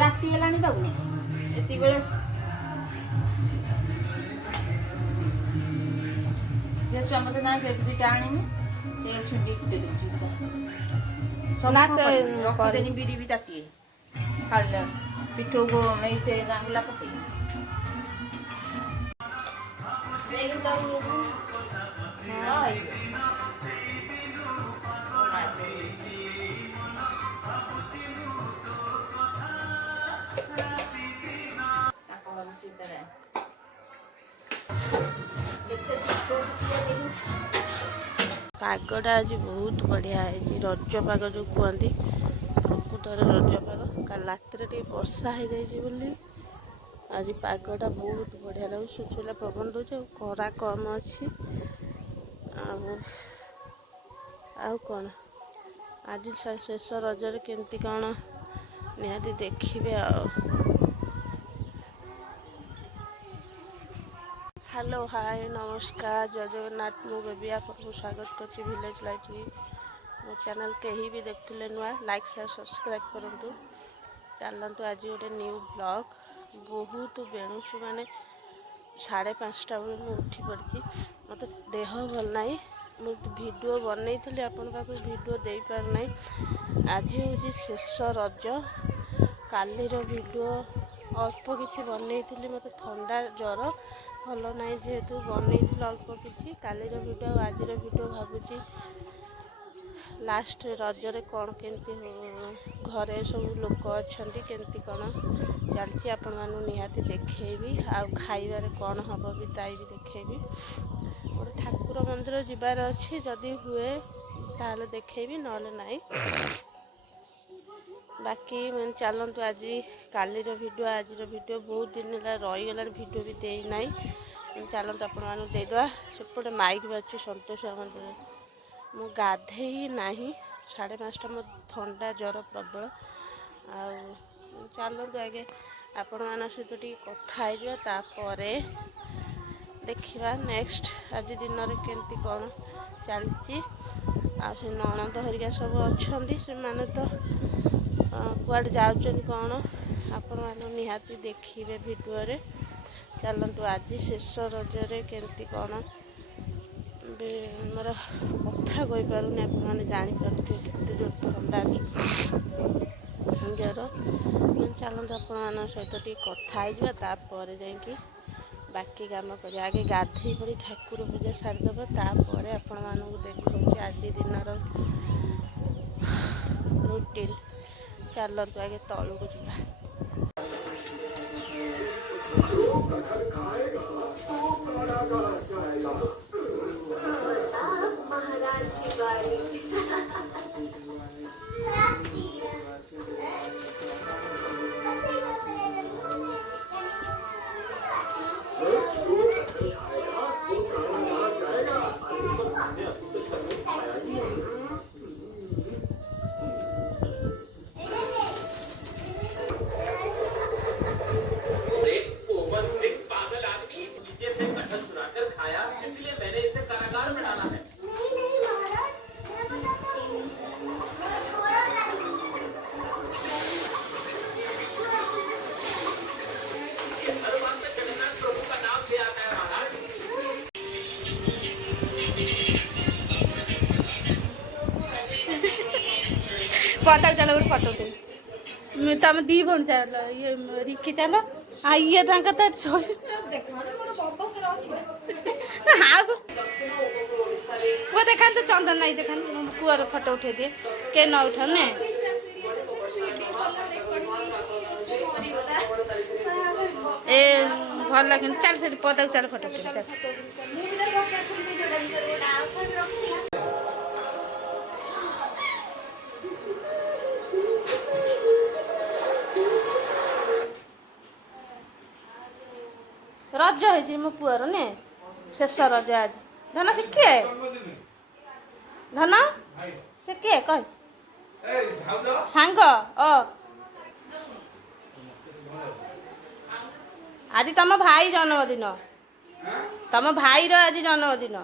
ରାତି ହେଲାଣି ତାକୁ ଏତିକି ବେଳେ ଛୁଆ ମତେ ନା ସେ ଦୁଇଟା ଆଣିନି ସେ ଛୁଟି ଫୁଟେଇ ଦେଉଛି ରଖିଦେନି ବିରି ବି ତାଟିଏ ଖାଇଲା ପିଠଉ ନେଇ ସେ ଗାଙ୍ଗୁଲା ପକେଇ ପାଗଟା ଆଜି ବହୁତ ବଢ଼ିଆ ହେଇଛି ରଜ ପାଗ ଯେଉଁ କୁହନ୍ତି ପ୍ରକୃତରେ ରଜ ପାଗ କାଲି ରାତିରେ ଟିକେ ବର୍ଷା ହେଇଯାଇଛି ବୋଲି ଆଜି ପାଗଟା ବହୁତ ବଢ଼ିଆ ଲାଗୁଛି ସୁଲସୁଲିଆ ପବନ ଦେଉଛି ଆଉ ଖରା କମ୍ ଅଛି ଆଉ କ'ଣ ଆଜି ଶେଷ ରଜରେ କେମିତି କ'ଣ ନିହାତି ଦେଖିବେ ଆଉ। ହ୍ୟାଲୋ ହାଏ ନମସ୍କାର ଜୟ ଜଗନ୍ନାଥ ମୁଁ ବେବି ଆପଣଙ୍କୁ ସ୍ୱାଗତ କରୁଛି ଭିଲେଜ୍ ଲାଇଫ୍ ମୋ ଚ୍ୟାନେଲ୍ କେହି ବି ଦେଖୁଥିଲେ ନୂଆ ଲାଇକ୍ ସେୟାର ସବସ୍କ୍ରାଇବ୍ କରନ୍ତୁ। ଚାଲନ୍ତୁ ଆଜି ଗୋଟେ ନ୍ୟୁ ବ୍ଲଗ୍ ବହୁତ ବେଣୁସୁ ମାନେ 5:30 ବେଳେ ମୁଁ ଉଠି ପଡ଼ିଛି ମୋତେ ଦେହ ଭଲ ନାହିଁ ମୁଁ ଭିଡ଼ିଓ ବନେଇଥିଲି ଆପଣଙ୍କ ପାଖକୁ ଭିଡ଼ିଓ ଦେଇପାରୁନାହିଁ ଆଜି ହେଉଛି ଶେଷ ରଜ କାଲିର ଭିଡ଼ିଓ ଅଳ୍ପ କିଛି ବନେଇଥିଲି ମୋତେ ଥଣ୍ଡା ଜ୍ୱର ଭଲ ନାହିଁ ଯେହେତୁ ବନେଇଥିଲି ଅଳ୍ପ କିଛି କାଲିର ଭିଡ଼ିଓ ଆଉ ଆଜିର ଭିଡ଼ିଓ ଭାବୁଛି ଲାଷ୍ଟ ରଜରେ କ'ଣ କେମିତି ଘରେ ସବୁ ଲୋକ ଅଛନ୍ତି କେମିତି କ'ଣ ଚାଲିଛି ଆପଣମାନଙ୍କୁ ନିହାତି ଦେଖେଇବି ଆଉ ଖାଇବାରେ କ'ଣ ହେବ ବି ତାଇ ବି ଦେଖେଇବି ଗୋଟେ ଠାକୁର ମନ୍ଦିର ଯିବାର ଅଛି ଯଦି ହୁଏ ତାହେଲେ ଦେଖେଇବି ନହେଲେ ନାହିଁ ବାକି ଚାଲନ୍ତୁ ଆଜି କାଲିର ଭିଡ଼ିଓ ଆଜିର ଭିଡ଼ିଓ ବହୁତ ଦିନ ହେଲା ରହିଗଲାଣି ଭିଡ଼ିଓ ବି ଦେଇନାହିଁ ଚାଲନ୍ତୁ ଆପଣମାନଙ୍କୁ ଦେଇଦେବା ସେପଟେ ମାଇକ୍ ବାଜୁଛି ସନ୍ତୋଷ ମନ୍ଦିରରେ ମୁଁ ଗାଧେଇ ନାହିଁ 5:30 ମୋ ଥଣ୍ଡା ଜ୍ୱର ପ୍ରବଳ ଆଉ ଚାଲନ୍ତୁ ଆଗେ ଆପଣମାନଙ୍କ ସହିତ ଟିକେ କଥା ହେଇଯିବା ତାପରେ ଦେଖିବା ନେକ୍ସଟ ଆଜି ଦିନରେ କେମିତି କ'ଣ ଚାଲିଛି ଆଉ ସେ ନଣନ୍ଦ ହେରିକା ସବୁ ଅଛନ୍ତି ସେମାନେ ତ କୁଆଡ଼େ ଯାଉଛନ୍ତି କ'ଣ ଆପଣମାନେ ନିହାତି ଦେଖିବେ ଭିଡ଼ିଓରେ ଚାଲନ୍ତୁ ଆଜି ଶେଷ ରଜରେ କେମିତି କ'ଣ ମୋର କଥା କହିପାରୁନି ଆପଣମାନେ ଜାଣିପାରୁଥିବେ କେତେ ଜୋର ଥଣ୍ଡା ଜ୍ୱର ଚାଲନ୍ତୁ ଆପଣମାନଙ୍କ ସହିତ ଟିକେ କଥା ହେଇଯିବା ତାପରେ ଯାଇକି ବାକି କାମ କରିବା ଆଗେ ଗାଧେଇ ପଡ଼ି ଠାକୁର ପୂଜା ସାରିଦେବା ତାପରେ ଆପଣମାନଙ୍କୁ ଦେଖାଉଛି ଆଜି ଦିନର ରୁଟିନ୍ ଚାଲନ୍ତୁ ଆଗେ ତଳକୁ ଯିବା पता चलो ଗୋଟେ ଫଟୋ ଉଠେଇ ତମେ ଦି ଭଉଣୀ ଚାଲ ଇଏ ରିକି ଚାଲ ଆଉ ଇଏ ତାଙ୍କ ତ ପୁଅ ଦେଖାନ୍ତୁ ଚନ୍ଦନ ନାଇଁ ଦେଖାନ୍ତୁ ମୋ ପୁଅର ଫଟୋ ଉଠେଇ ଦିଏ କେ ନ ଉଠାଉ ନେ ଏ ଭଲ ଲାଗେନି ଚାଲ ସେଠି ପଦାକୁ ଚାଲ ଫଟୋ ଉଠେଇ ଚାଲ ରଜ ହେଇଛି ମୋ ପୁଅର ନେ ଶେଷ ରଜ ଆଜି ଧନ ସେ କିଏ ଧନ ସେ କିଏ କହ ସାଙ୍ଗ ଆଜି ତମ ଭାଇ ଜନ୍ମଦିନ ତମ ଭାଇର ଆଜି ଜନ୍ମଦିନ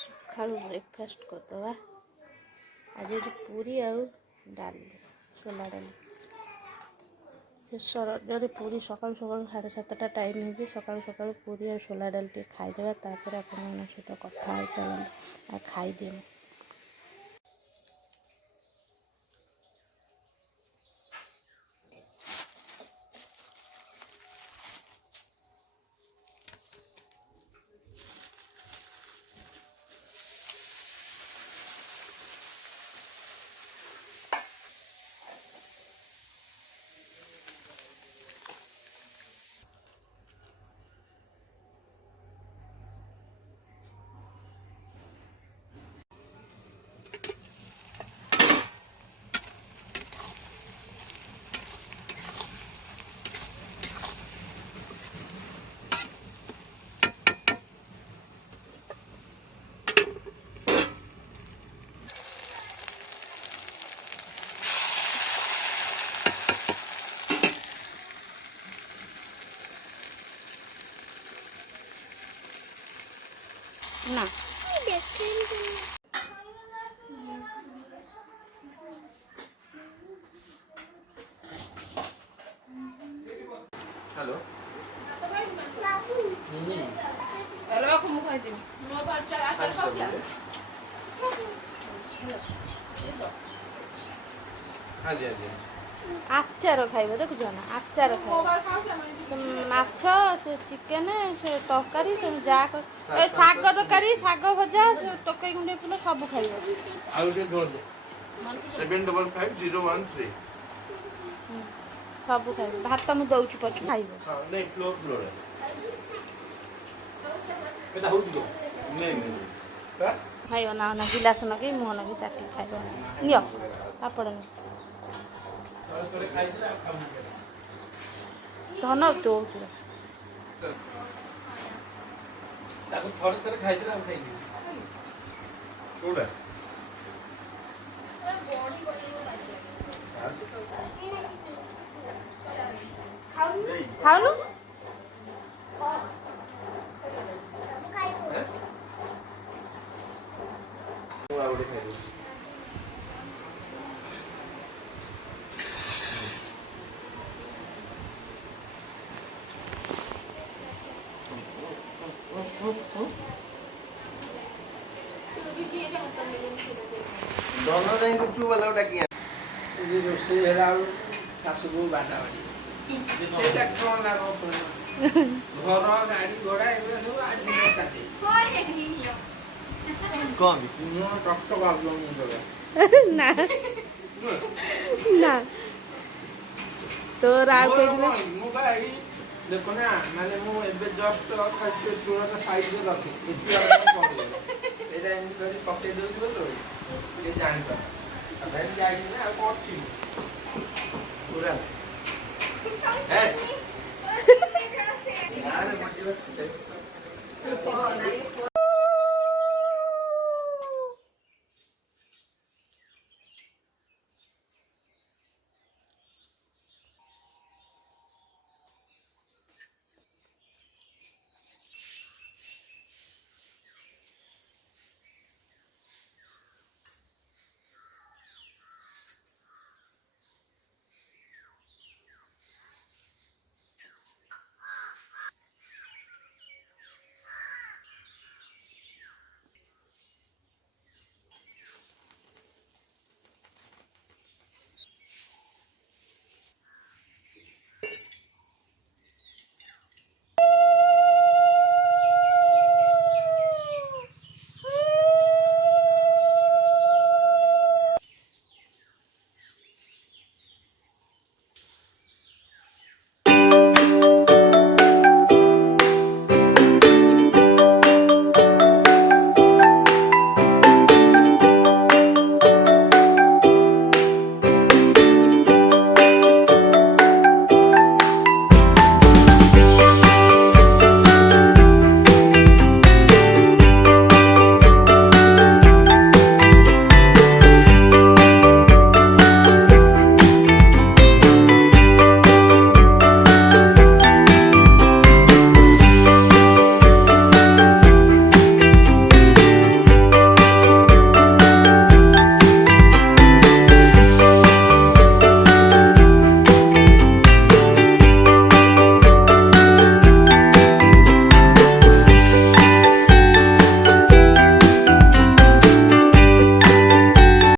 ସକାଳୁ ବ୍ରେକଫାଷ୍ଟ କରିଦେବା आज पूरी आउ डाली छोला डाली शेष रजरे पूरी सकाल सकाल 7:30 टाइम है सकाल सकाल पूरी और छोला डाल टे खाईदेवा तापर आपण सहित कथा हो चल खाईदे ना हेलो हेलो को मुखाई दे नो बार चला हाँ सब जी हाँ जी हाँ जी आचार खाइब देखुछ ना आचार खाइब माछ से चिकेन से तरकारी से जा शाग तरकारी शाग भजा टोकई गुंडे फुल सब खाइब 755 सब खाइब भात मु दउछि पछ खाइब नहीं फ्लोर फ्लोर এটা হউছি তো नहीं नहीं खाइब ना ना गिलास नगे मुह नगे चाटी खाइब नियो पापड़ नि তোরে খাই দিলে আর খাবো না धन दउछि তাকে থরে থরে খাই দিলে আমি খাইনি थोड़ा खाउनु दोनों नहीं कुछ वाला उठा किया যে ରୋଷେଇ ହେଲା ବେଳକୁ ଶାଶୁକୁ ବାଟା ବାଟି ସେଇଟା କ'ଣ ଲାଭ ଘର ଗାଡ଼ି ଘୋଡ଼ା ଏବେ ସବୁ ଆଜି କାଟେ कौन ମୁଁ ଟକ ବାବୁ ମୁଣ୍ଡରେ ନା ନା ତୋର ଆଉ ମୋର କହି ମୁଁ ବା ଏଇ ଦେଖ ନା ମାନେ ମୁଁ ଏବେ ଜଷ୍ଟ ଖାଲି ଚୂଡ଼ାଟା ସାଇଡ଼ରେ ରଖି ଏଇଟା ଏମିତି କରି ପକେଇ ଦେଉଛି ବୋଲି ଟିକେ ଜାଣିପାର ଆଉ ଭାଇ ଯାଇନି ନା ଆଉ କ'ଣ ଥିବ ପୁରା है ଗାଁରେ